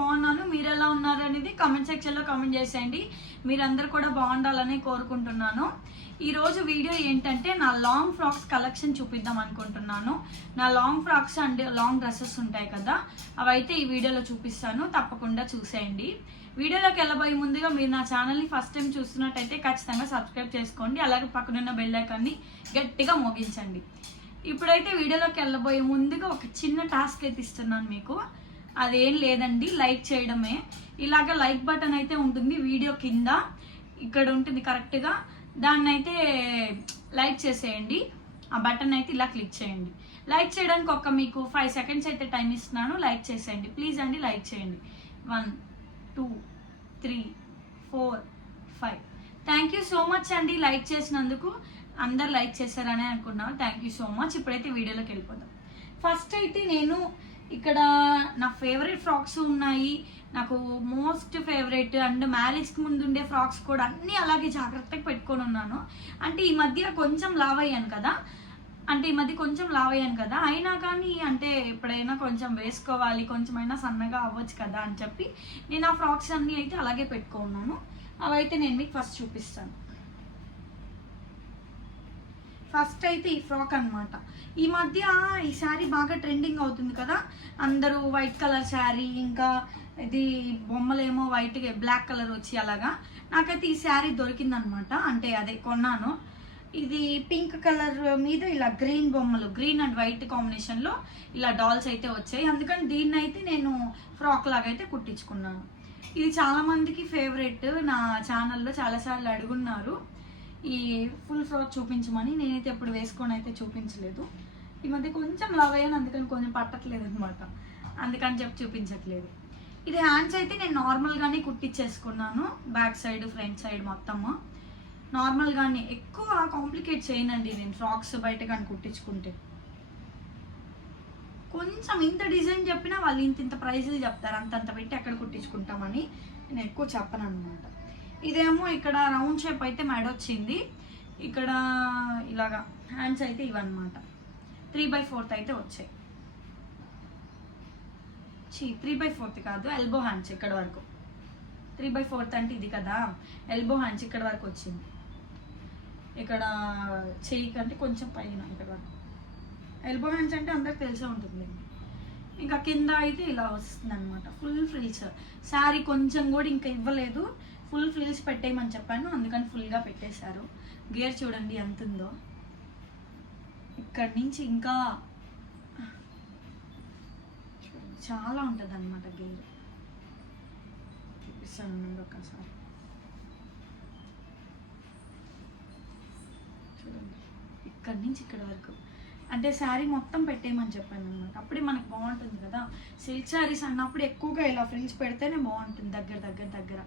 బాగున్నాను మీరు ఎలా ఉన్నారు అనేది కామెంట్ సెక్షన్లో కామెంట్ చేసేయండి. మీరందరూ కూడా బాగుండాలని కోరుకుంటున్నాను. ఈరోజు వీడియో ఏంటంటే నా లాంగ్ ఫ్రాక్స్ కలెక్షన్ చూపిద్దాం అనుకుంటున్నాను. నా long frocks and long dresses ఉంటాయి కదా అవైతే ఈ వీడియోలో చూపిస్తాను. తప్పకుండా చూసేయండి. వీడియోలోకి వెళ్ళబోయే ముందుగా మీరు నా ఛానల్ని ఫస్ట్ టైం చూస్తున్నట్టయితే ఖచ్చితంగా సబ్స్క్రైబ్ చేసుకోండి. అలాగే పక్కనున్న బెల్ ఐకాన్ని గట్టిగా మోగించండి. ఇప్పుడైతే వీడియోలోకి వెళ్ళబోయే ముందుగా ఒక చిన్న టాస్క్ అయితే ఇస్తున్నాను మీకు. అదేం లేదండి లైక్ చేయడమే. ఇలాగ లైక్ బటన్ అయితే ఉంటుంది వీడియో కింద. ఇక్కడ ఉంటుంది కరెక్ట్గా దాన్ని అయితే లైక్ చేసేయండి. ఆ బటన్ అయితే ఇలా క్లిక్ చేయండి. లైక్ చేయడానికి ఒక మీకు ఫైవ్ సెకండ్స్ అయితే టైం ఇస్తున్నాను. లైక్ చేసేయండి. ప్లీజ్ అండి లైక్ చేయండి. One two three four five. Thank you so much అండి లైక్ చేసినందుకు. అందరు లైక్ చేశారని అనుకున్నాను. Thank you so much. ఇప్పుడైతే వీడియోలోకి వెళ్ళిపోతాం ఫస్ట్ అయితే నేను ఇక్కడ నా ఫేవరెట్ ఫ్రాక్స్ ఉన్నాయి. నాకు మోస్ట్ ఫేవరెట్ అండ్ మ్యారేజ్కి ముందు ఉండే ఫ్రాక్స్ కూడా అన్నీ అలాగే జాగ్రత్తగా పెట్టుకొని ఉన్నాను. అంటే ఈ మధ్య కొంచెం లావ్ అయ్యాను కదా. అంటే ఈ మధ్య కొంచెం లావ్ అయ్యాను కదా. అయినా కానీ అంటే ఎప్పుడైనా కొంచెం వేసుకోవాలి కొంచెమైనా సన్నగా అవ్వచ్చు కదా అని చెప్పి నేను ఆ ఫ్రాక్స్ అన్నీ అయితే అలాగే పెట్టుకున్నాను అవైతే నేను మీకు ఫస్ట్ చూపిస్తాను. ఫస్ట్ అయితే ఈ ఫ్రాక్ అన్నమాట. ఈ మధ్య ఈ శారీ బాగా ట్రెండింగ్ అవుతుంది కదా. అందరూ వైట్ కలర్ శారీ ఇంకా ఇది బొమ్మలేమో వైట్ బ్లాక్ కలర్ వచ్చి అలాగా. నాకైతే ఈ శారీ దొరికిందనమాట అంటే అదే కొన్నాను. ఇది పింక్ కలర్ మీద ఇలా గ్రీన్ బొమ్మలు గ్రీన్ అండ్ వైట్ కాంబినేషన్లో ఇలా డాల్స్ అయితే వచ్చాయి. అందుకని దీన్ని అయితే నేను ఫ్రాక్ లాగా అయితే కుట్టించుకున్నాను. ఇది చాలామందికి ఫేవరెట్. నా ఛానల్లో చాలాసార్లు అడుగున్నారు. ఈ ఫుల్ ఫ్రాక్ చూపించమని నేనైతే ఎప్పుడు వేసుకొని అయితే చూపించలేదు. ఈ మధ్య కొంచెం లవ్ అయ్యాను అందుకని కొంచెం పట్టట్లేదు అనమాట అందుకని చెప్పి చూపించట్లేదు. ఇది హ్యాండ్స్ అయితే నేను నార్మల్గానే కుట్టించేసుకున్నాను బ్యాక్ సైడ్ ఫ్రంట్ సైడ్ మొత్తము. నార్మల్గానే ఎక్కువ కాంప్లికేట్ చేయనండి నేను ఫ్రాక్స్ బయట కానీ కుట్టించుకుంటే. కొంచెం ఇంత డిజైన్ చెప్పినా వాళ్ళు ఇంత ఇంత ప్రైజులు చెప్తారు అంతంత పెట్టి ఎక్కడ కుట్టించుకుంటామని నేను ఎక్కువ చెప్పను అనమాట ఇదేమో ఇక్కడ రౌండ్ షేప్ అయితే మెడ వచ్చింది ఇక్కడ ఇలాగా హ్యాండ్స్ అయితే ఇవన్నమాట. త్రీ బై ఫోర్త్ అయితే వచ్చాయి. చీ త్రీ బై ఫోర్త్ కాదు ఎల్బో హ్యాండ్స్ ఇక్కడ వరకు. త్రీ బై ఫోర్త్ అంటే ఇది కదా ఎల్బో హ్యాండ్స్ ఇక్కడ వరకు వచ్చింది. ఇక్కడ చెయ్యి కంటే కొంచెం పైన ఇక్కడ వరకు. ఎల్బో హ్యాండ్స్ అంటే అందరికి తెలిసే ఉంటుంది. ఇంకా కింద అయితే ఇలా వస్తుంది అనమాట ఫుల్ ఫ్రిల్స్. శారీ కొంచెం కూడా ఇంకా ఇవ్వలేదు. ఫుల్ ఫ్రిల్స్ పెట్టేయమని చెప్పాను అందుకని ఫుల్గా పెట్టేశారు. గేర్ చూడండి ఎంత ఉందో ఇక్కడి నుంచి ఇంకా చాలా ఉంటుంది అనమాట గేర్. చూపిస్తాను ఒకసారి. చూడండి. ఇక్కడి నుంచి ఇక్కడ వరకు. అంటే శారీ మొత్తం పెట్టేయమని చెప్పాను అనమాట అప్పుడే మనకు బాగుంటుంది కదా. సిల్క్ శారీస్ అన్నప్పుడు ఎక్కువగా ఇలా ఫ్రిల్స్ పెడితేనే బాగుంటుంది దగ్గర దగ్గర దగ్గర.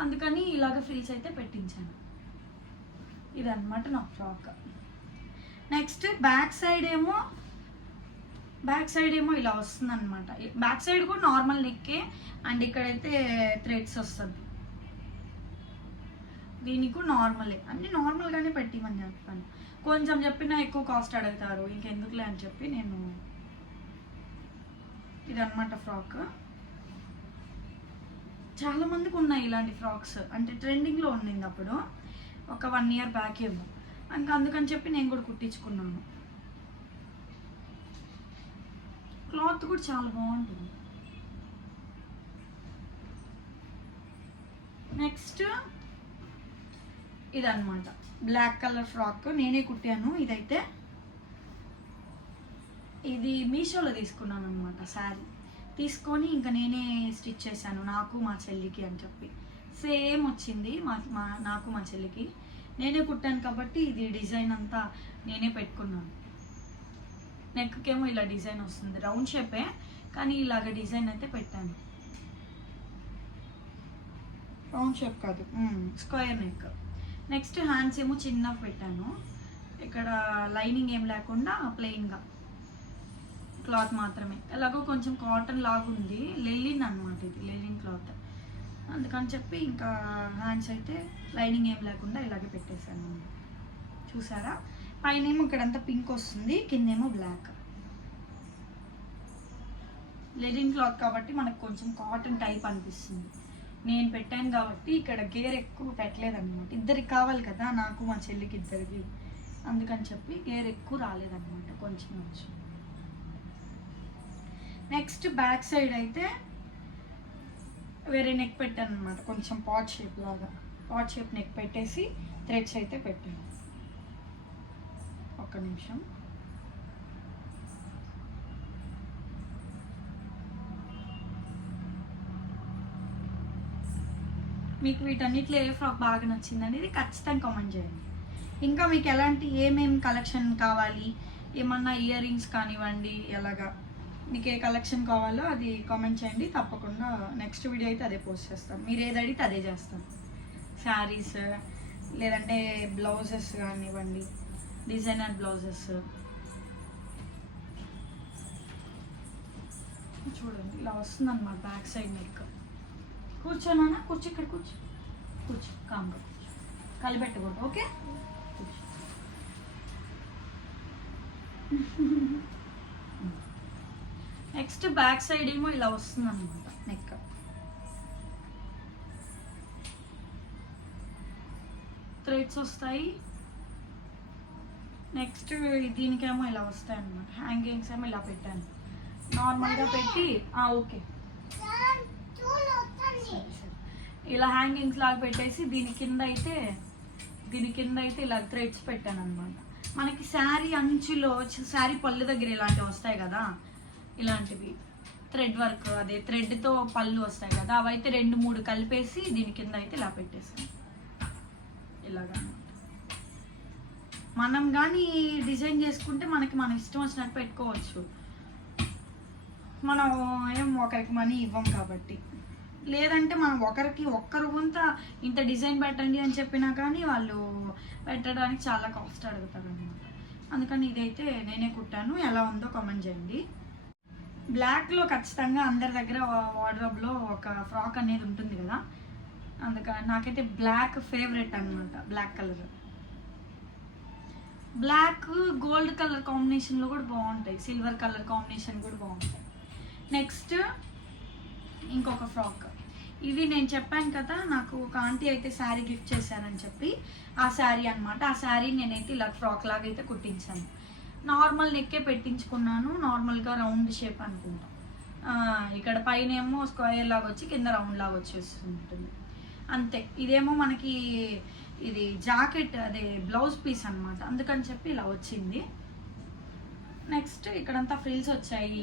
అందుకని ఇలాగ ఫ్రీస్ అయితే పెట్టించాను. ఇదన్నమాట నా ఫ్రాక్ నెక్స్ట్ బ్యాక్ సైడ్ ఏమో బ్యాక్ సైడ్ ఏమో ఇలా వస్తుంది అనమాట బ్యాక్ సైడ్ కూడా నార్మల్ నెక్కే అండ్ ఇక్కడైతే థ్రెడ్స్ వస్తుంది. దీనికి నార్మలే అన్ని నార్మల్గానే పెట్టిమని చెప్పాను. కొంచెం చెప్పినా ఎక్కువ కాస్ట్ అడుగుతారు. ఇంకెందుకులే అని చెప్పి నేను ఇదన్నమాట ఫ్రాక్ చాలా మందికి ఉన్నాయి ఇలాంటి ఫ్రాక్స్. అంటే ట్రెండింగ్లో ఉండింది అప్పుడు. ఒక వన్ ఇయర్ బ్యాక్ ఏమో. ఇంకా అందుకని చెప్పి నేను కూడా కుట్టించుకున్నాను. క్లాత్ కూడా చాలా బాగుంటుంది. నెక్స్ట్ ఇదన్నమాట. Black colour frock. నేనే కుట్టాను. ఇదైతే ఇది మీషోలో తీసుకున్నాను అనమాట శారీ. తీసుకొని ఇంకా నేనే స్టిచ్ చేశాను నాకు మా చెల్లికి అని చెప్పి. సేమ్ వచ్చింది మా మా నాకు మా చెల్లికి. నేనే కుట్టాను కాబట్టి ఇది డిజైన్ అంతా నేనే పెట్టుకున్నాను. నెక్కేమో ఇలా డిజైన్ వస్తుంది రౌండ్ షేపే కానీ ఇలాగ డిజైన్ అయితే పెట్టాను. రౌండ్ షేప్ కాదు స్క్వేర్ నెక్. నెక్స్ట్ హ్యాండ్స్ ఏమో చిన్నవి పెట్టాను. ఇక్కడ లైనింగ్ ఏం లేకుండా ప్లెయిన్గా. క్లాత్ మాత్రమే. ఎలాగో కొంచెం కాటన్ లాగా ఉంది. లెలిన్ అనమాట ఇది లెల్లిన్ క్లాత్ అందుకని చెప్పి ఇంకా హ్యాండ్స్ అయితే లైనింగ్ ఏం లేకుండా ఇలాగే పెట్టేశాను. చూసారా? పైన ఏమో ఇక్కడంతా పింక్ వస్తుంది కిందేమో బ్లాక్ లెలిన్ క్లాత్ కాబట్టి మనకు కొంచెం కాటన్ టైప్ అనిపిస్తుంది. నేను పెట్టాను కాబట్టి ఇక్కడ గేర్ ఎక్కువ పెట్టలేదన్నమాట. ఇద్దరికి కావాలి కదా నాకు మా చెల్లికి ఇద్దరికి అందుకని చెప్పి గేర్ ఎక్కువ రాలేదన్నమాట. కొంచెం కొంచెం. నెక్స్ట్ బ్యాక్ సైడ్ అయితే వేరే నెక్ పెట్టాను అనమాట కొంచెం పాట్ షేప్ లాగా. పాట్ షేప్ నెక్ పెట్టేసి థ్రెడ్స్ అయితే పెట్టాను. ఒక్క నిమిషం. మీకు వీటన్నిటిలో ఏ ఫ్రాక్ బాగా నచ్చింది అనేది ఖచ్చితంగా కామెంట్ చేయండి. ఇంకా మీకు ఎలాంటి ఏమేమి కలెక్షన్ కావాలి? ఏమన్నా ఇయర్ రింగ్స్ కానివ్వండి ఎలాగా? మీకు ఏ కలెక్షన్ కావాలో అది కామెంట్ చేయండి. తప్పకుండా నెక్స్ట్ వీడియో అయితే అదే పోస్ట్ చేస్తాం. మీరు ఏది అడిగితే అదే చేస్తాం. శారీస్ లేదంటే బ్లౌజెస్ కానివ్వండి డిజైనర్ బ్లౌజెస్. చూడండి ఇలా వస్తుందన్నమాట బ్యాక్ సైడ్ నెక్. కూర్చోనా కూర్చో ఇక్కడ కూర్చో. కూర్చో కామ్గా కూర్చో. కలిపెట్టకూడదు ఓకే? కూర్చో. నెక్స్ట్ బ్యాక్ సైడ్ ఏమో ఇలా వస్తుంది అనమాట నెక్ థ్రెడ్స్ వస్తాయి. నెక్స్ట్ దీనికేమో ఇలా వస్తాయి అనమాట హ్యాంగింగ్స్ ఏమో ఇలా పెట్టాను. నార్మల్గా పెట్టి ఓకే. సరే, సరే. ఇలా హ్యాంగింగ్స్ లాగా పెట్టేసి దీని కింద అయితే దీని కింద అయితే ఇలా థ్రెడ్స్ పెట్టాను అనమాట మనకి శారీ అంచులో శారీ పళ్ళు దగ్గర ఇలాంటివి వస్తాయి కదా ఇలాంటివి. థ్రెడ్ వర్క్ అదే థ్రెడ్తో పళ్ళు వస్తాయి కదా అవైతే రెండు మూడు కలిపేసి దీని కింద అయితే ఇలా పెట్టేసాను ఇలాగా మనం కానీ డిజైన్ చేసుకుంటే మనకి మనం ఇష్టం వచ్చినట్టు పెట్టుకోవచ్చు. మనం ఏం ఒకరికి మనీ ఇవ్వం కాబట్టి. లేదంటే మనం ఒకరికి ఒక్కరు కొంత ఇంత డిజైన్ పెట్టండి అని చెప్పినా కానీ వాళ్ళు పెట్టడానికి చాలా కాస్ట్ అడుగుతారు అనమాట అందుకని ఇదైతే నేనే కుట్టాను. ఎలా ఉందో కామెంట్ చేయండి. బ్లాక్లో ఖచ్చితంగా అందరి దగ్గర వార్డ్రోబ్లో ఒక ఫ్రాక్ అనేది ఉంటుంది కదా. అందుకని నాకైతే బ్లాక్ ఫేవరెట్ అనమాట black colour black gold colour కాంబినేషన్లో కూడా బాగుంటాయి సిల్వర్ కలర్ కాంబినేషన్ కూడా బాగుంటాయి. నెక్స్ట్ ఇంకొక ఫ్రాక్ ఇది నేను చెప్పాను కదా నాకు ఒక ఆంటీ అయితే శారీ గిఫ్ట్ చేశారని చెప్పి ఆ శారీ అనమాట ఆ శారీ నేనైతే ఇలా ఫ్రాక్ లాగా అయితే కుట్టించాను. నార్మల్ నెక్కే పెట్టించుకున్నాను నార్మల్గా రౌండ్ షేప్ అనుకుంటా. ఇక్కడ పైన ఏమో స్క్వేర్ లాగా వచ్చి కింద రౌండ్ లాగా వచ్చేస్తుంటుంది. అంతే. ఇదేమో మనకి ఇది జాకెట్ అదే బ్లౌజ్ పీస్ అన్నమాట. అందుకని చెప్పి ఇలా వచ్చింది. నెక్స్ట్ ఇక్కడంతా ఫ్రిల్స్ వచ్చాయి.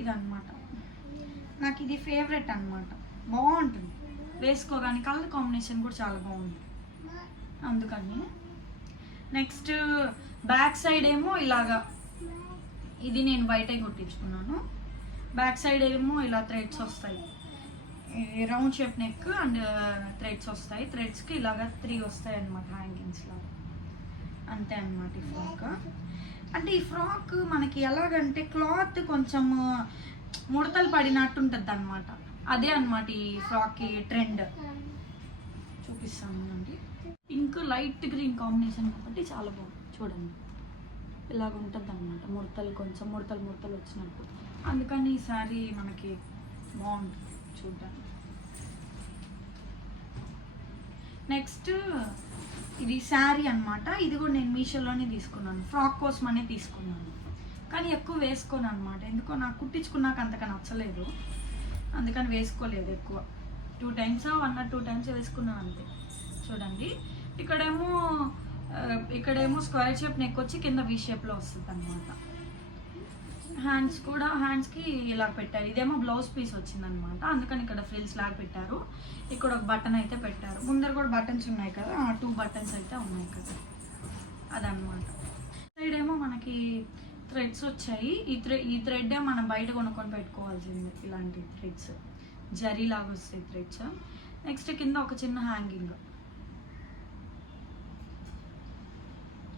ఇదన్నమాట. నాకు ఇది ఫేవరెట్ అనమాట బాగుంటుంది. వేసుకోగానే కలర్ కాంబినేషన్ కూడా చాలా బాగుంది అందుకని నెక్స్ట్ బ్యాక్ సైడ్ ఏమో ఇలాగా. ఇది నేను బయటే కుట్టించుకున్నాను. బ్యాక్ సైడ్ ఏమో ఇలా థ్రెడ్స్ వస్తాయి. Round shape neck and threads వస్తాయి. థ్రెడ్స్కి ఇలాగా త్రీ వస్తాయి అనమాట హ్యాంగింగ్స్ లాగా అంతే అనమాట ఈ ఫ్రాక్. అంటే ఈ ఫ్రాక్ మనకి ఎలాగంటే క్లాత్ కొంచెం ముడతలు పడినట్టు ఉంటుంది అనమాట అదే అనమాట ఈ ఫ్రాక్కి ట్రెండ్. చూపిస్తాను. పింక్ లైట్ గ్రీన్ కాంబినేషన్ కాబట్టి చాలా బాగుంది. చూడండి. ఇలాగ ఉంటుంది అనమాట ముడతలు కొంచెం ముడతలు ముడతలు వచ్చినట్టు. అందుకని ఈ శారీ మనకి బాగుంటుంది చూడడానికి. నెక్స్ట్ ఇది శారీ అన్నమాట. ఇది కూడా నేను మీషోలోనే తీసుకున్నాను. ఫ్రాక్ కోసమనే తీసుకున్నాను. కానీ ఎక్కువ వేసుకోను అనమాట ఎందుకో నాకు కుట్టించుకున్నాక అంతగా నచ్చలేదు. అందుకని వేసుకోలేదు ఎక్కువ. Two times one or two times వేసుకున్నాను అంతే. చూడండి. ఇక్కడేమో ఇక్కడేమో స్క్వేర్ షేప్ నెక్ వచ్చి కింద వీ షేప్లో వస్తుంది అనమాట హ్యాండ్స్ కూడా హ్యాండ్స్కి ఇలా పెట్టారు. ఇదేమో బ్లౌజ్ పీస్ వచ్చిందనమాట అందుకని ఇక్కడ ఫ్రిల్స్ లాగా పెట్టారు. ఇక్కడ ఒక బటన్ అయితే పెట్టారు. ముందర కూడా బటన్స్ ఉన్నాయి కదా ఆ టూ బటన్స్ అయితే ఉన్నాయి కదా. అదనమాట సైడ్ ఏమో మనకి థ్రెడ్స్ వచ్చాయి. ఈ థ్రెడ్ ఈ థ్రెడ్ మనం బయట కొనుక్కొని పెట్టుకోవాల్సింది ఇలాంటి థ్రెడ్స్ జరీ లాగా వస్తాయి థ్రెడ్స్ నెక్స్ట్ కింద ఒక చిన్న హ్యాంగింగ్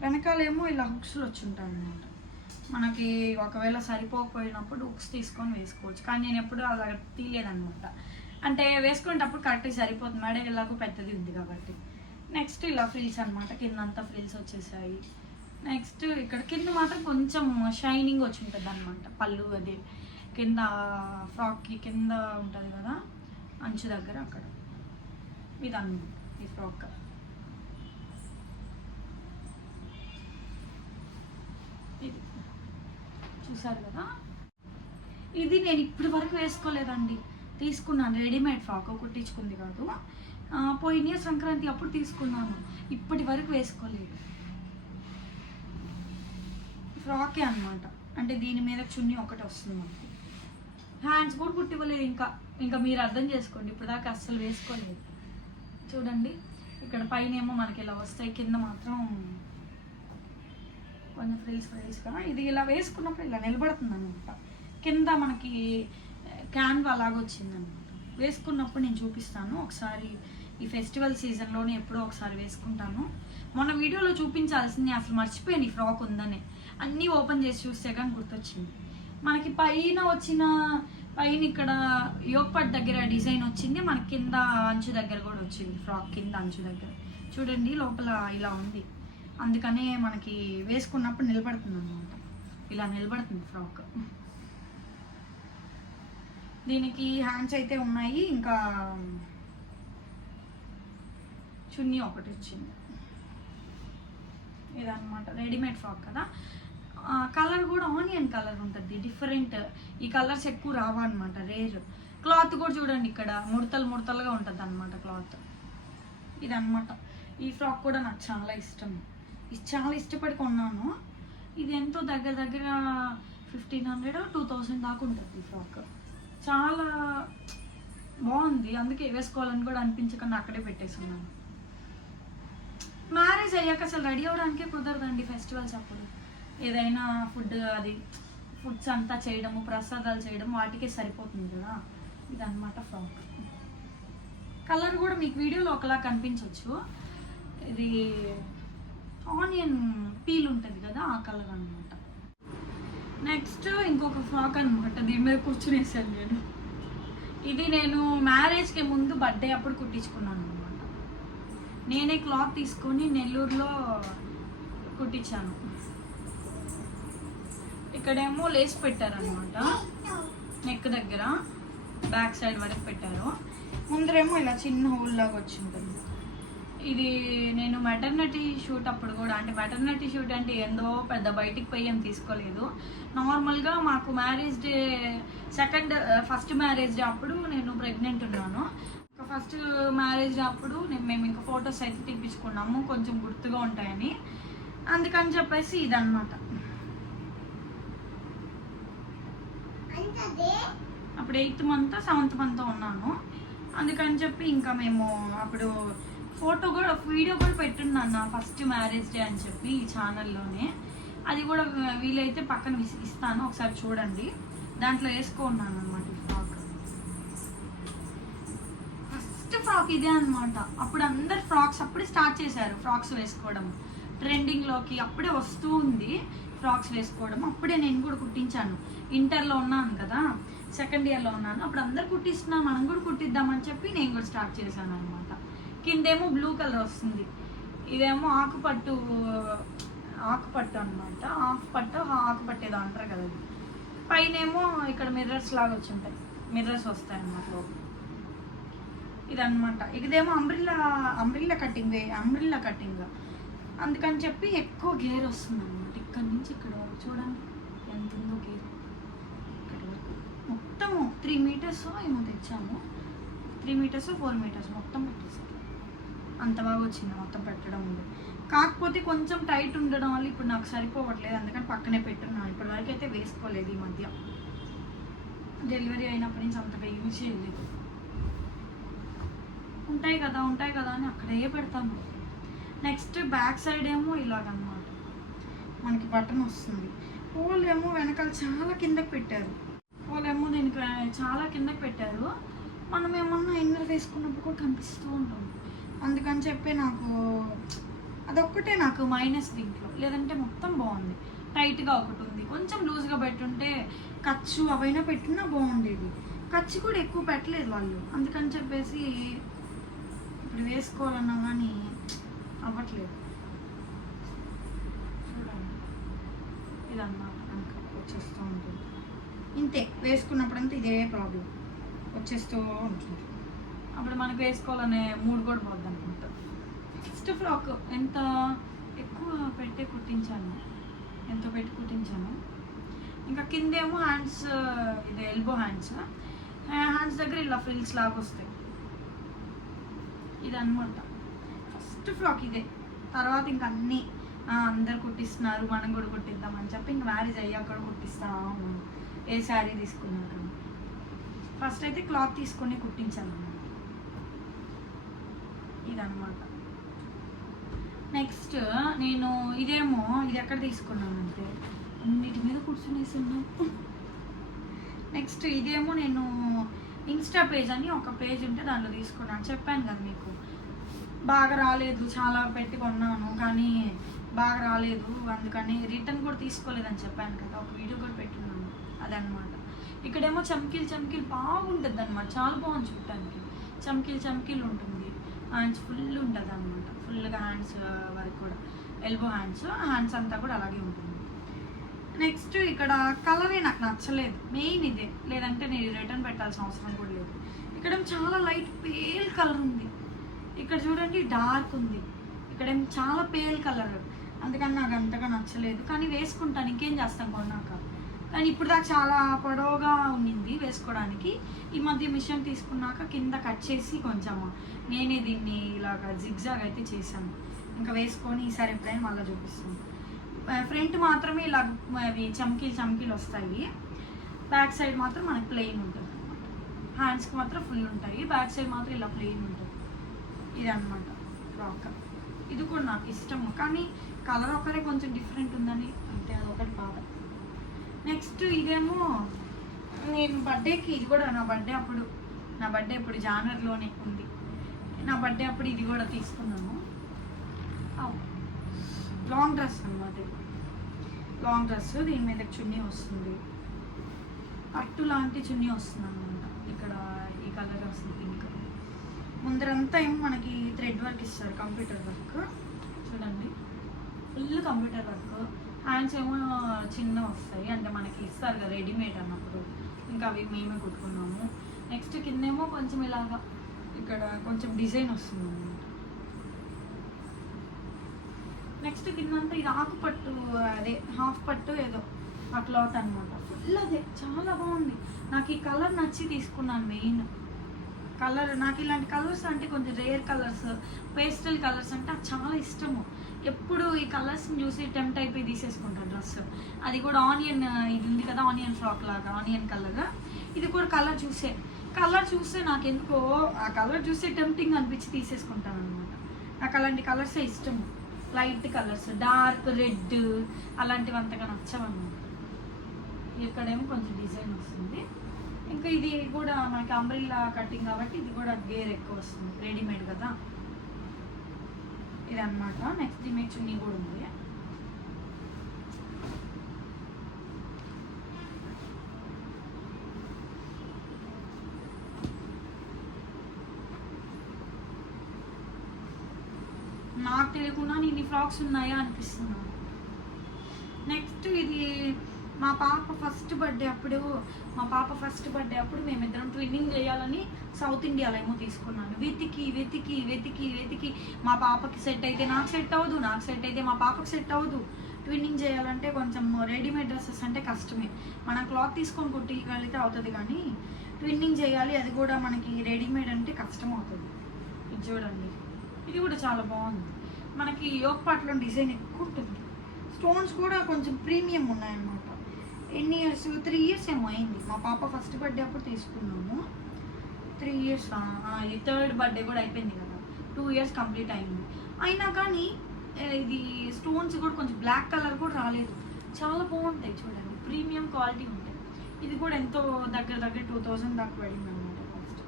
వెనకాలేమో ఇలా హుక్స్లు వచ్చి అనమాట మనకి ఒకవేళ సరిపోకపోయినప్పుడు హుక్స్ తీసుకొని వేసుకోవచ్చు. కానీ నేను ఎప్పుడు అలా తీయలేదనమాట అంటే వేసుకునేటప్పుడు కరెక్ట్గా సరిపోతుంది. మేడం ఇలాగ పెద్దది ఉంది కాబట్టి. నెక్స్ట్ ఇలా ఫ్రిల్స్ అనమాట కిందంతా ఫ్రిల్స్ వచ్చేసాయి. నెక్స్ట్ ఇక్కడ కింద మాత్రం కొంచెం షైనింగ్ వచ్చి ఉంటుంది అనమాట పళ్ళు అది కింద ఫ్రాక్కి కింద ఉంటుంది కదా అంచు దగ్గర అక్కడ. ఇది ఈ ఫ్రాక్ ఇది చూసారు కదా? ఇది నేను ఇప్పటి వరకు వేసుకోలేదండి. తీసుకున్నాను. రెడీమేడ్ ఫ్రాక్ కుట్టించుకుంది కాదు. పోయిన సంక్రాంతి అప్పుడు తీసుకున్నాను. ఇప్పటి వరకు వేసుకోలేదు. ఫ్రాకే అన్నమాట. అంటే దీని మీద చున్నీ ఒకటి వస్తుంది మనకి. హ్యాండ్స్ కూడా కుట్టివ్వలేదు ఇంకా. ఇంకా మీరు అర్థం చేసుకోండి. ఇప్పుడు దాకా అస్సలు వేసుకోలేదు. చూడండి. ఇక్కడ పైన ఏమో మనకి ఇలా వస్తాయి. కింద మాత్రం కొంచెం ఫ్రిల్స్ ఫ్రిల్స్గా ఇది ఇలా వేసుకున్నప్పుడు ఇలా నిలబడుతుంది అనమాట కింద మనకి క్యాన్వా అలాగ వచ్చింది అనమాట వేసుకున్నప్పుడు నేను చూపిస్తాను. ఒకసారి ఈ ఫెస్టివల్ సీజన్లోనే ఎప్పుడో ఒకసారి వేసుకుంటాను. మొన్న వీడియోలో చూపించాల్సింది అసలు మర్చిపోయాను ఈ ఫ్రాక్ ఉందని. అన్నీ ఓపెన్ చేసి చూస్తే కానీ గుర్తొచ్చింది. మనకి పైన వచ్చిన పైన ఇక్కడ యోగపట్ దగ్గర డిజైన్ వచ్చింది. మన కింద అంచు దగ్గర కూడా వచ్చింది. ఫ్రాక్ కింద అంచు దగ్గర. చూడండి లోపల ఇలా ఉంది. అందుకనే మనకి వేసుకున్నప్పుడు నిలబడుతుంది అనమాట ఇలా నిలబడుతుంది ఫ్రాక్. దీనికి హ్యాండ్స్ అయితే ఉన్నాయి ఇంకా చున్నీ ఒకటి వచ్చింది. ఇదన్నమాట రెడీమేడ్ ఫ్రాక్ కదా. కలర్ కూడా ఆనియన్ కలర్ ఉంటుంది డిఫరెంట్. ఈ కలర్స్ ఎక్కువ రావా అనమాట రేర్. క్లాత్ కూడా చూడండి ఇక్కడ ముడతలు ముడతలుగా ఉంటుంది అనమాట క్లాత్. ఇదన్నమాట. ఈ ఫ్రాక్ కూడా నాకు చాలా ఇష్టం. చాలా ఇష్టపడి కొన్నాను. ఇది ఎంతో దగ్గర దగ్గర ఫిఫ్టీన్ హండ్రెడ్ టూ థౌసండ్ దాకా ఉంటుంది ఈ ఫ్రాక్. చాలా బాగుంది. అందుకే వేసుకోవాలని కూడా అనిపించకుండా అక్కడే పెట్టేసుకున్నాను మ్యారేజ్ అయ్యాక అసలు రెడీ అవ్వడానికే కుదరదండి ఫెస్టివల్స్ అప్పుడు. ఏదైనా ఫుడ్ అది ఫుడ్స్ అంతా చేయడము ప్రసాదాలు చేయడం వాటికే సరిపోతుంది కదా. ఇదన్నమాట ఫ్రాక్. కలర్ కూడా మీకు వీడియోలో ఒకలా కనిపించవచ్చు ఇది ఆనియన్ పీల్ ఉంటుంది కదా ఆ కలర్ అనమాట నెక్స్ట్ ఇంకొక ఫ్రాక్ అనమాట దీని మీద కూర్చునేసాను నేను. ఇది నేను మ్యారేజ్కి ముందు బర్త్డే అప్పుడు కుట్టించుకున్నాను అనమాట నేనే క్లాత్ తీసుకొని నెల్లూరులో కుట్టించాను. ఇక్కడేమో లేస్ పెట్టారనమాట నెక్ దగ్గర బ్యాక్ సైడ్ వరకు పెట్టారు. ముందరేమో ఇలా చిన్న హోల్ లాగా వచ్చింటుంది ఇది నేను మెటర్నిటీ షూట్ అప్పుడు కూడా అంటే మెటర్నిటీ షూట్ అంటే ఏందో పెద్ద బయటికి పోయి ఏం తీసుకోలేదు. నార్మల్గా మాకు marriage day second first marriage day అప్పుడు నేను ప్రెగ్నెంట్ ఉన్నాను. ఫస్ట్ మ్యారేజ్ డే అప్పుడు నేను మేము ఇంకా ఫొటోస్ అయితే తెప్పించుకున్నాము కొంచెం గుర్తుగా ఉంటాయని. అందుకని చెప్పేసి ఇదన్నమాట. అప్పుడు ఎయిత్ మంత్ సెవెంత్ మంత్ ఉన్నాను. అందుకని చెప్పి ఇంకా మేము అప్పుడు ఫోటో కూడా వీడియో కూడా పెట్టున్నాను నా ఫస్ట్ మ్యారేజ్ డే అని చెప్పి ఈ ఛానల్లోనే. అది కూడా వీలైతే పక్కన ఇస్తాను ఒకసారి చూడండి. దాంట్లో వేసుకున్నాను అనమాట ఈ ఫ్రాక్. ఫస్ట్ ఫ్రాక్ ఇదే అనమాట అప్పుడు అందరు ఫ్రాక్స్ అప్పుడే స్టార్ట్ చేశారు ఫ్రాక్స్ వేసుకోవడం. ట్రెండింగ్లోకి అప్పుడే వస్తూ ఉంది ఫ్రాక్స్ వేసుకోవడం. అప్పుడే నేను కూడా కుట్టించాను. ఇంటర్లో ఉన్నాను కదా సెకండ్ ఇయర్లో ఉన్నాను. అప్పుడు అందరు కుట్టిస్తున్నాను మనం కూడా కుట్టిద్దామని చెప్పి నేను కూడా స్టార్ట్ చేశాను అనమాట కిందేమో బ్లూ కలర్ వస్తుంది. ఇదేమో ఆకుపట్టు ఆకుపట్టు అనమాట ఆకుపట్టు ఆకుపట్టు ఏదో అంటారు కదా పైన ఏమో ఇక్కడ మిర్రర్స్ లాగా వచ్చి ఉంటాయి మిర్రర్స్ వస్తాయి అన్నమాట లోపల ఇదన్నమాట ఇదేమో umbrella umbrella cutting umbrella cutting అందుకని చెప్పి ఎక్కువ గేర్ వస్తుంది అనమాట ఇక్కడ నుంచి ఇక్కడ వరకు చూడండి. ఎంత ఉందో గేర్ ఇక్కడ వరకు. మొత్తము త్రీ మీటర్స్ ఏమో తెచ్చాము. త్రీ మీటర్స్ ఫోర్ మీటర్స్ మొత్తం పెట్టేసాం అంత బాగా వచ్చింది మొత్తం పెట్టడం ఉంది. కాకపోతే కొంచెం టైట్ ఉండడం వల్ల ఇప్పుడు నాకు సరిపోవట్లేదు. అందుకని పక్కనే పెట్టున్నాను ఇప్పటి వరకు అయితే వేసుకోలేదు ఈ మధ్య. డెలివరీ అయినప్పటి నుంచి అంతగా యూజ్ చేయలేదు. ఉంటాయి కదా ఉంటాయి కదా అని అక్కడే పెడతాను. నెక్స్ట్ బ్యాక్ సైడ్ ఏమో ఇలాగనమాట. మనకి బటన్ వస్తుంది. పోల్ ఏమో వెనకాల చాలా కిందకి పెట్టారు. పోల్ దీనికి చాలా కిందకి పెట్టారు. మనం ఏమన్నా ఇన్నర్ వేసుకున్నప్పుడు కూడా కనిపిస్తూ ఉంటాం అందుకని చెప్పి నాకు అదొక్కటే నాకు మైనస్ దీంట్లో. లేదంటే మొత్తం బాగుంది. టైట్గా ఒకటి ఉంది. కొంచెం లూజ్గా పెట్టుంటే ఖర్చు అవైనా పెట్టినా బాగుండేది. ఖర్చు కూడా ఎక్కువ పెట్టలేదు వాళ్ళు. అందుకని చెప్పేసి ఇప్పుడు వేసుకోవాలన్నా కానీ అవ్వట్లేదు. చూడండి ఇదన్నమాట. వచ్చేస్తూ ఉంటుంది. ఇంతే. వేసుకున్నప్పుడంతా ఇదే ప్రాబ్లం వచ్చేస్తూ ఉంటుంది. అప్పుడు మనకు వేసుకోవాలనే మూడు కూడా పోద్ది అనుకుంటా ఫస్ట్ ఫ్రాక్ ఎంత ఎక్కువ పెట్టే కుట్టించాను? ఎంత పెట్టి కుట్టించాను? ఇంకా కిందేమో హ్యాండ్స్ ఇది ఎల్బో హ్యాండ్స్ హ్యాండ్స్ దగ్గర ఇలా ఫ్రిల్స్ లాగా వస్తాయి. ఇది అనమాట ఫస్ట్ ఫ్రాక్ ఇదే. తర్వాత ఇంక అన్నీ అందరు కుట్టిస్తున్నారు మనం కూడా కుట్టిద్దామని చెప్పి ఇంక మ్యారేజ్ అయ్యాక కూడా కుట్టిస్తాము ఏ శారీ తీసుకున్నారు ఫస్ట్ అయితే క్లాత్ తీసుకొని కుట్టించాను. ఇదనమాట నెక్స్ట్ నేను ఇదేమో ఇది ఎక్కడ తీసుకున్నానంటే అన్నిటి మీద కూర్చునేస్తున్నాను నెక్స్ట్ ఇదేమో నేను ఇన్స్టా పేజ్ అని ఒక పేజ్ ఉంటే దాంట్లో తీసుకున్నాను. చెప్పాను కదా మీకు. బాగా రాలేదు చాలా పెట్టి కొన్నాను కానీ బాగా రాలేదు. అందుకని రిటర్న్ కూడా తీసుకోలేదని చెప్పాను కదా. ఒక వీడియో కూడా పెట్టున్నాను. అదనమాట ఇక్కడేమో చమ్కీలు చమ్కీలు బాగుంటుంది అనమాట చాలా బాగుంది చూడటానికి చమ్కీలు చమ్కీలు ఉంటుంది. హ్యాండ్స్ ఫుల్ ఉంటుంది అనమాట ఫుల్గా హ్యాండ్స్ వరకు కూడా. ఎల్బో హ్యాండ్స్ హ్యాండ్స్ అంతా కూడా అలాగే ఉంటుంది. నెక్స్ట్ ఇక్కడ కలరే నాకు నచ్చలేదు. మెయిన్ ఇదే. లేదంటే నేను రిటర్న్ పెట్టాల్సిన అవసరం కూడా లేదు. ఇక్కడ చాలా లైట్ పేల్ కలర్ ఉంది. ఇక్కడ చూడండి డార్క్ ఉంది. ఇక్కడ చాలా పేల్ కలర్ అందుకని నాకు అంతగా నచ్చలేదు. కానీ వేసుకుంటాను. ఇంకేం చేస్తాం కొన్నాక? కానీ ఇప్పుడు దాకా చాలా పొడవుగా ఉండింది వేసుకోవడానికి. ఈ మధ్య మిషన్ తీసుకున్నాక కింద కట్ చేసి కొంచెం నేనే దీన్ని ఇలాగ జిగ్జాగ్ అయితే చేశాను. ఇంకా వేసుకొని ఈసారి ఎప్పుడైనా మళ్ళీ చూపిస్తాను ఫ్రంట్ మాత్రమే ఇలా అవి చమ్కీలు చమ్కీలు వస్తాయి. బ్యాక్ సైడ్ మాత్రం మనకి ప్లెయిన్ ఉంటుంది హ్యాండ్స్కి మాత్రం ఫుల్ ఉంటాయి. బ్యాక్ సైడ్ మాత్రం ఇలా ప్లెయిన్ ఉంటుంది. ఇది అనమాట ఫ్రాక్. ఇది కూడా నాకు ఇష్టం కానీ కలర్ ఒకరే కొంచెం డిఫరెంట్ ఉందని అంతే అదొకటి బాధ. నెక్స్ట్ ఇదేమో నేను బర్త్డేకి ఇది కూడా నా బర్త్డే అప్పుడు. నా బర్త్డే ఇప్పుడు జానర్లోనే ఉంది. నా బర్త్డే అప్పుడు ఇది కూడా తీసుకున్నాను. లాంగ్ డ్రెస్ అనమాట లాంగ్ డ్రెస్ దీని మీద చున్నీ వస్తుంది. పట్టు లాంటి చున్నీ వస్తుంది అనమాట ఇక్కడ ఈ కలర్ వస్తుంది పింక్ ముందరంతా ఏమో మనకి థ్రెడ్ వర్క్ ఇస్తారు కంప్యూటర్ వర్క్ చూడండి. ఫుల్ కంప్యూటర్ వర్క్ హ్యాండ్స్ ఏమో చిన్న వస్తాయి. అంటే మనకి ఇస్తారు కదా రెడీమేడ్ అన్నప్పుడు. ఇంకా అవి మేమే కుట్టుకున్నాము. నెక్స్ట్ కిందేమో కొంచెం ఇలాగా ఇక్కడ కొంచెం డిజైన్ వస్తుంది అనమాట నెక్స్ట్ కిందంతా ఇది ఆకుపట్టు అదే హాఫ్ పట్టు ఏదో ఆ క్లాత్ అనమాట ఫుల్ అదే చాలా బాగుంది. నాకు ఈ కలర్ నచ్చి తీసుకున్నాను మెయిన్ కలర్ నాకు ఇలాంటి కలర్స్ అంటే కొంచెం రేర్ కలర్స్ పేస్టల్ కలర్స్ అంటే అది చాలా ఇష్టము. ఎప్పుడు ఈ కలర్స్ని చూసి టెంప్ట్ అయిపోయి తీసేసుకుంటా డ్రెస్. అది కూడా ఆనియన్ ఇది ఉంది కదా ఆనియన్ ఫ్రాక్ లాగా ఆనియన్ కలర్. ఇది కూడా కలర్ చూసే. కలర్ చూస్తే నాకు ఎందుకో ఆ కలర్ చూస్తే టెంప్టింగ్ అనిపించి తీసేసుకుంటాను అనమాట నాకు అలాంటి కలర్సే ఇష్టము లైట్ కలర్స్ డార్క్ రెడ్ అలాంటివి అంతగా నచ్చవన్నమాట. ఇక్కడేమో కొంచెం డిజైన్ వస్తుంది. ఇంకా ఇది కూడా మనకి అంబ్రిల్లా కటింగ్ కాబట్టి ఇది కూడా గేర్ ఎక్కువ వస్తుంది. రెడీమేడ్ కదా. ఇది నెక్స్ట్ దీని చున్నీ కూడా ఉంది. నాకు తెలియకుండా ఇన్ని ఫ్రాక్స్ ఉన్నాయా అనిపిస్తుంది. నెక్స్ట్ ఇది మా పాప ఫస్ట్ బర్త్డే అప్పుడు మా పాప ఫస్ట్ బర్త్డే అప్పుడు మేమిద్దరం ట్విన్నింగ్ చేయాలని సౌత్ ఇండియాలో ఏమో తీసుకున్నాను. వెతికి వెతికి వెతికి వెతికి మా పాపకి సెట్ అయితే నాకు సెట్ అవ్వదు నాకు సెట్ అయితే మా పాపకి సెట్ అవ్వదు. ట్విన్నింగ్ చేయాలంటే కొంచెం రెడీమేడ్ డ్రెస్సెస్ అంటే కష్టమే. మనం క్లాత్ తీసుకొని కుట్టిగలిగితే అవుతుంది కానీ ట్విన్నింగ్ చేయాలి అది కూడా మనకి రెడీమేడ్ అంటే కష్టం అవుతుంది ఇది చూడండి. ఇది కూడా చాలా బాగుంది. మనకి యోగపాట్లో డిజైన్ ఎక్కువ ఉంటుంది. స్టోన్స్ కూడా కొంచెం ప్రీమియం ఉన్నాయన్నమాట. ఎన్ని ఇయర్స్ త్రీ ఇయర్స్ ఏమో అయింది. మా పాప ఫస్ట్ బర్త్డే అప్పుడు తీసుకున్నాము. త్రీ ఇయర్స్ ఈ థర్డ్ బర్త్డే కూడా అయిపోయింది కదా. టూ ఇయర్స్ కంప్లీట్ అయింది. అయినా కానీ ఇది స్టోన్స్ కూడా కొంచెం బ్లాక్ కలర్ కూడా రాలేదు. చాలా బాగుంటాయి చూడండి. ప్రీమియం క్వాలిటీ ఉంటాయి. ఇది కూడా ఎంతో దగ్గర దగ్గర టూ థౌజండ్ దాకా పడింది అనమాట కాస్ట్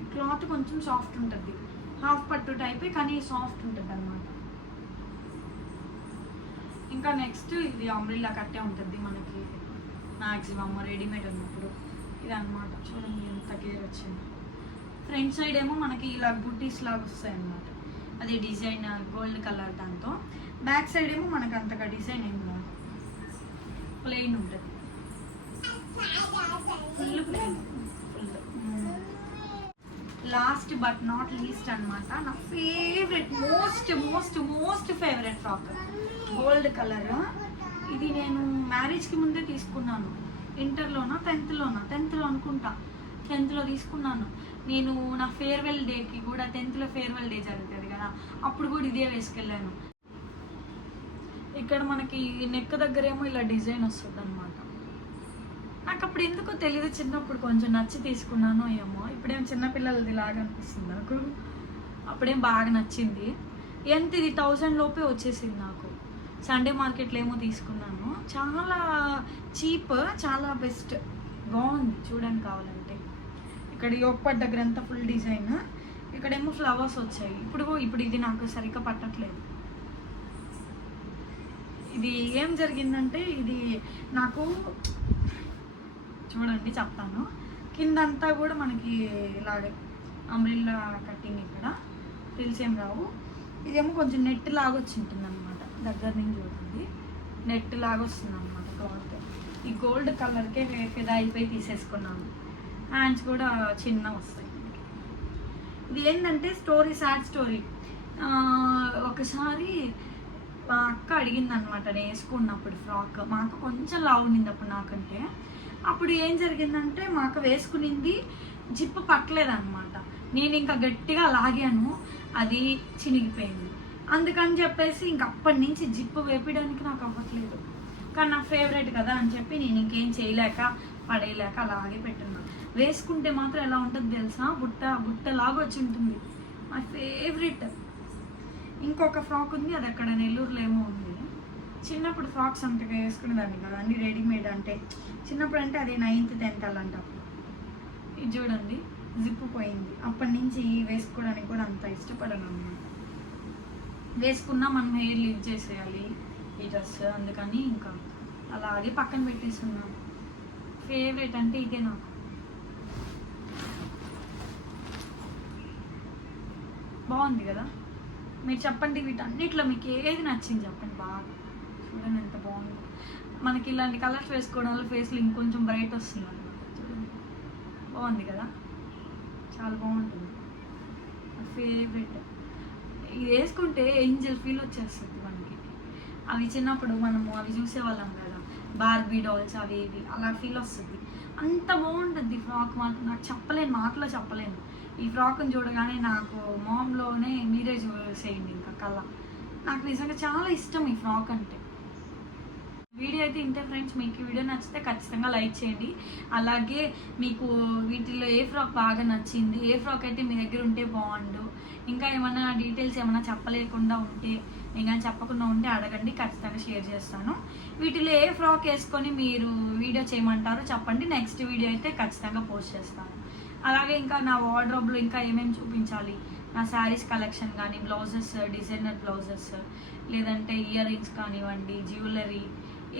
ఈ క్లాత్ కొంచెం సాఫ్ట్ ఉంటుంది. హాఫ్ పట్టు టైపే కానీ సాఫ్ట్ ఉంటుంది అనమాట ఇంకా నెక్స్ట్ ఇది అంబ్రిల్లా కట్టే ఉంటుంది మనకి. మ్యాక్సిమమ్ రెడీమేడ్ అన్నప్పుడు ఇది అనమాట చూడండి ఎంత గేర్ వచ్చింది. ఫ్రంట్ సైడ్ ఏమో మనకి ఇలా బుట్టీస్ లాగా వస్తాయి అన్నమాట అది డిజైన్ గోల్డ్ కలర్ దాంతో. బ్యాక్ సైడ్ ఏమో మనకు అంతగా డిజైన్ ఏం రాదు ప్లెయిన్ ఉంటుంది full plain full last but not least అనమాట నా favourite most most most favourite frock gold colour ఇది నేను మ్యారేజ్కి ముందే తీసుకున్నాను. ఇంటర్లోనా టెన్త్లోనా టెన్త్లో అనుకుంటా. టెన్త్లో తీసుకున్నాను. నేను నా ఫేర్వెల్ డేకి కూడా టెన్త్లో ఫేర్వెల్ డే జరుగుతుంది కదా అప్పుడు కూడా ఇదే వేసుకెళ్ళాను. ఇక్కడ మనకి నెక్ దగ్గరేమో ఇలా డిజైన్ వస్తుంది అనమాట నాకు అప్పుడు ఎందుకో తెలియదు చిన్నప్పుడు కొంచెం నచ్చి తీసుకున్నాను ఏమో. ఇప్పుడేం చిన్నపిల్లలది లాగా అనిపిస్తుంది నాకు. అప్పుడేం బాగా నచ్చింది. ఎంత ఇది థౌజండ్ లోపే వచ్చేసింది నాకు. సండే మార్కెట్లో ఏమో తీసుకున్నాను. చాలా చీప్ చాలా బెస్ట్ బాగుంది చూడండి కావాలంటే. ఇక్కడ యోగపడ్డ దగ్గర అంతా ఫుల్ డిజైన్ ఇక్కడేమో ఫ్లవర్స్ వచ్చాయి. ఇప్పుడు ఇప్పుడు ఇది నాకు సరిగ్గా పట్టట్లేదు. ఇది ఏం జరిగిందంటే ఇది నాకు చూడండి చెప్తాను. కిందంతా కూడా మనకి ఇలాగే అంబ్రిల్లా కట్టింగ్ ఇక్కడ. ఫ్రిల్స్ ఏం రావు. ఇదేమో కొంచెం నెట్ లాగా వచ్చి ఉంటుంది అనమాట దగ్గర నుంచి చూడండి. నెట్ లాగా వస్తుంది అనమాట క్లాత్. ఈ గోల్డ్ కలర్కే ఫిదా అయిపోయి తీసేసుకున్నాను. హ్యాండ్స్ కూడా చిన్న వస్తాయి. ఇది ఏంటంటే స్టోరీ సాడ్ స్టోరీ. ఒకసారి మా అక్క అడిగింది అనమాట నేను వేసుకున్నప్పుడు ఫ్రాక్. మా అక్క కొంచెం లావు ఉండింది అప్పుడు నాకంటే. అప్పుడు ఏం జరిగిందంటే మా అక్క వేసుకునింది జిప్పు పట్టలేదు అనమాట నేను ఇంకా గట్టిగా లాగాను అది చినిగిపోయింది. అందుకని చెప్పేసి ఇంక అప్పటి నుంచి జిప్పు వేపడానికి నాకు అవ్వట్లేదు. కానీ నా ఫేవరెట్ కదా అని చెప్పి నేను ఇంకేం చేయలేక పడేయలేక అలాగే పెట్టున్నా వేసుకుంటే మాత్రం ఎలా ఉంటుంది తెలుసా? బుట్ట బుట్టలాగా వచ్చి ఉంటుంది. మై ఫేవరెట్ ఇంకొక ఫ్రాక్ ఉంది అది అక్కడ నెల్లూరులో ఏమో ఉంది. చిన్నప్పుడు ఫ్రాక్స్ అంతగా వేసుకునేదాన్ని కదా అన్ని రెడీమేడ్ అంటే. చిన్నప్పుడు అంటే అది నైన్త్ టెన్త్ అలాంటప్పుడు. ఇది చూడండి జిప్పు పోయింది. అప్పటి నుంచి వేసుకోవడానికి కూడా అంత ఇష్టపడను అన్నమాట వేసుకున్నా మనం హెయిర్ లీవ్ చేసేయాలి ఈ డ్రెస్ అందుకని ఇంకా అలాగే పక్కన పెట్టేస్తున్నాను ఫేవరెట్ అంటే ఇదే నాకు. బాగుంది కదా? మీరు చెప్పండి వీటన్నిటిలో మీకు ఏది నచ్చింది చెప్పండి బాగా. చూడండి ఎంత బాగుంది. మనకి ఇలాంటి కలర్స్ వేసుకోవడం వల్ల ఫేస్లో ఇంకొంచెం బ్రైట్ వస్తుంది. అనమాట చూడండి బాగుంది కదా? చాలా బాగుంటుంది. ఫేవరెట్ ఇది వేసుకుంటే ఏంజల్ ఫీల్ వచ్చేస్తుంది మనకి. అవి చిన్నప్పుడు మనము అవి చూసేవాళ్ళం కదా. బార్బీ డాల్స్ అవి ఇవి అలా ఫీల్ వస్తుంది. అంత బాగుంటుంది ఫ్రాక్ మాత్రం. నాకు చెప్పలేను మాటలో చెప్పలేను. ఈ ఫ్రాక్ని చూడగానే నాకు మామ్లోనే మీరే చూసేయండి ఇంకా కళ. నాకు నిజంగా చాలా ఇష్టం ఈ ఫ్రాక్ అంటే. వీడియో అయితే ఇంతే ఫ్రెండ్స్. మీకు వీడియో నచ్చితే ఖచ్చితంగా లైక్ చేయండి. అలాగే మీకు వీటిల్లో ఏ ఫ్రాక్ బాగా నచ్చింది ఏ ఫ్రాక్ అయితే మీ దగ్గర ఉంటే బాగుండు ఇంకా ఏమైనా డీటెయిల్స్ ఏమైనా చెప్పలేకుండా ఉంటే ఇంకా చెప్పకుండా ఉంటే అడగండి. ఖచ్చితంగా షేర్ చేస్తాను. వీటిలో ఏ ఫ్రాక్ వేసుకొని మీరు వీడియో చేయమంటారో చెప్పండి. నెక్స్ట్ వీడియో అయితే ఖచ్చితంగా పోస్ట్ చేస్తాను. అలాగే ఇంకా నా వార్డ్రోబ్లో ఇంకా ఏమేమి చూపించాలి? నా శారీస్ కలెక్షన్ కానీ బ్లౌజెస్ డిజైనర్ బ్లౌజెస్ లేదంటే ఇయర్ రింగ్స్ కానివ్వండి జ్యువెలరీ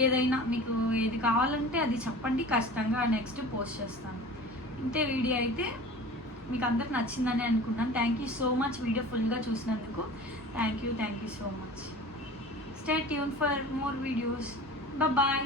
ఏదైనా మీకు ఏది కావాలంటే అది చెప్పండి ఖచ్చితంగా నెక్స్ట్ పోస్ట్ చేస్తాను. ఇంతే వీడియో అయితే మీకు అందరు నచ్చిందని అనుకున్నాను thank you so much video ఫుల్గా చూసినందుకు. Thank you thank you so much stay tune for more videos bye